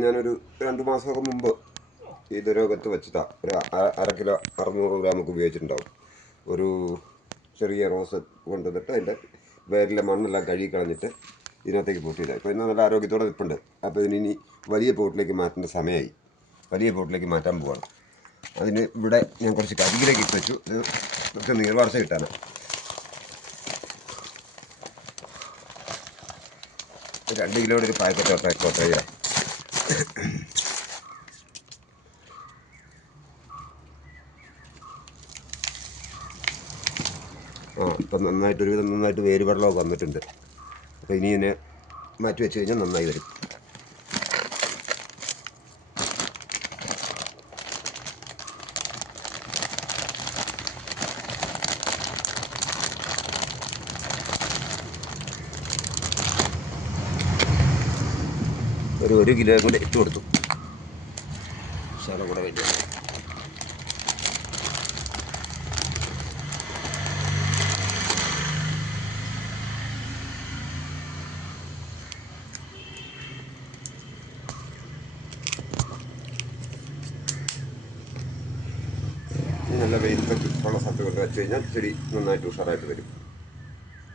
ഞാനൊരു 2 മാസമൊക്കെ മുമ്പ് ഈ രോഗത്ത് വെച്ചതാണ്. ഒരു അര കിലോ 600 ഗ്രാമൊക്കെ ഉപയോഗിച്ചിട്ടുണ്ടാവും. ഒരു ചെറിയ റോസ് കൊണ്ടുവന്നിട്ട് അതിൻ്റെ വേരിലെ മണ്ണെല്ലാം കഴുകി കളഞ്ഞിട്ട് ഇതിനകത്തേക്ക് പൊട്ടിയില്ല. ഇപ്പോൾ ഇന്ന് നല്ല ആരോഗ്യത്തോടെ നിൽപ്പുണ്ട്. അപ്പോൾ ഇതിനി വലിയ പോട്ടിലേക്ക് മാറ്റേണ്ട സമയമായി. വലിയ പോട്ടിലേക്ക് മാറ്റാൻ പോവാണ്. അതിന് ഇവിടെ ഞാൻ കുറച്ച് കരിയിലേക്ക് ഇട്ട് വെച്ചു. ഇത് കുറച്ച് നീർവാർച്ച കിട്ടാനാണ്. 2 കിലോയുടെ ഒരു പാക്കറ്റ് കൊട്ടയ. ഇപ്പം നന്നായിട്ട് വേര് വെള്ളമൊക്കെ വന്നിട്ടുണ്ട്. അപ്പോൾ ഇനി ഇതിനെ മാറ്റി വെച്ച് കഴിഞ്ഞാൽ നന്നായി വരും. ഒരു 1 കിലോ കൂടെ ഇട്ട് കൊടുത്തു. ശകലം കൂടെ വേണ്ടി നല്ല വെയിലത്തൊക്കെ ഉള്ള സ്ഥലത്ത് കൊണ്ട് വെച്ച് കഴിഞ്ഞാൽ ചെടി നന്നായിട്ട് ഉഷാറായിട്ട് വരും.